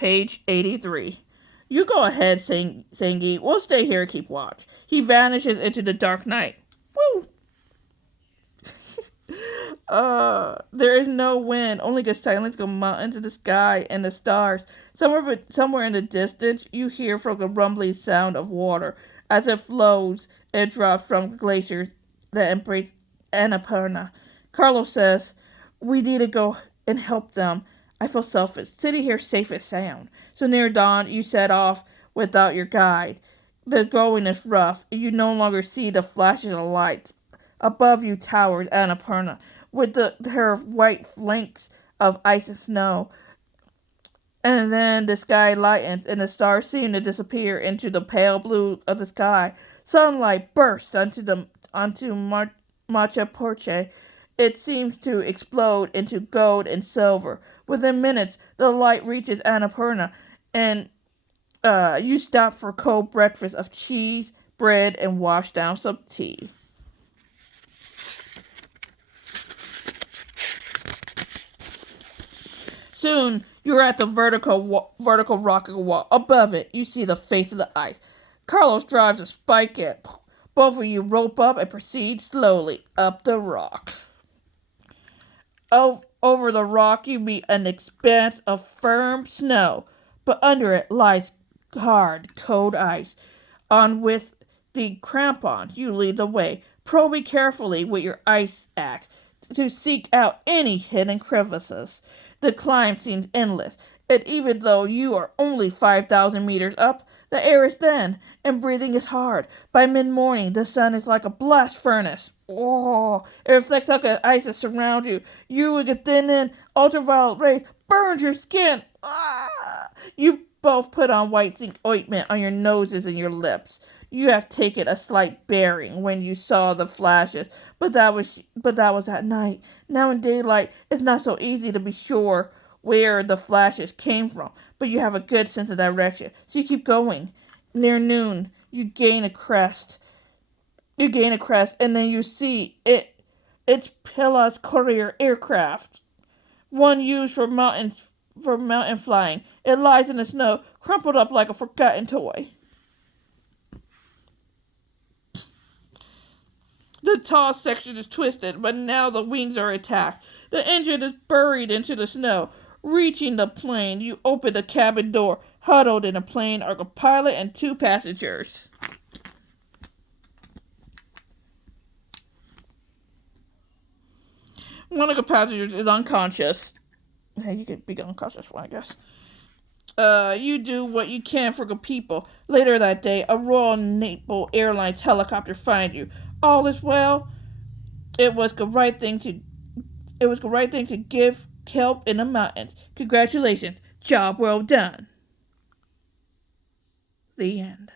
Page 83. You go ahead, Sangi. We'll stay here and keep watch. He vanishes into the dark night. Woo! There is no wind, only the silence go mountains in the sky and the stars. Somewhere in the distance, you hear from the rumbling sound of water as it flows and drops from glaciers that embrace Annapurna. Carlos says, "We need to go and help them. I feel selfish, sitting here safe and sound." So near dawn, you set off without your guide. The going is rough, and you no longer see the flashes of lights. Above you towers Annapurna, with her white flanks of ice and snow. And then the sky lightens, and the stars seem to disappear into the pale blue of the sky. Sunlight bursts onto Machaporche. It seems to explode into gold and silver. Within minutes, the light reaches Annapurna, and you stop for cold breakfast of cheese, bread, and washed down some tea. Soon, you're at the vertical rocky wall. Above it, you see the face of the ice. Carlos drives a spike it. Both of you rope up and proceed slowly up the rock. Over the rock, you meet an expanse of firm snow, but under it lies hard, cold ice. On with the crampons, you lead the way, probing carefully with your ice axe to seek out any hidden crevices. The climb seems endless, and even though you are only 5,000 meters up, the air is thin, and breathing is hard. By mid-morning, the sun is like a blast furnace. Oh, it reflects like the ice that surrounds you. You with a thin ultraviolet rays burns your skin. Ah! You both put on white zinc ointment on your noses and your lips. You have taken a slight bearing when you saw the flashes, but that was at night. Now in daylight, it's not so easy to be sure where the flashes came from, but you have a good sense of direction, so you keep going. Near noon, you gain a crest. And then you see it. It's Pila's courier aircraft, one used for mountain flying. It lies in the snow, crumpled up like a forgotten toy. The tall section is twisted, but now the wings are intact. The engine is buried into the snow. Reaching the plane, you open the cabin door. Huddled in the plane are the pilot and two passengers. One of the passengers is unconscious. Hey, you could be unconscious one, I guess. You do what you can for the people. Later that day, a Royal Naval Airlines helicopter finds you. All is well. It was the right thing to give help in the mountains. Congratulations. Job well done. The end.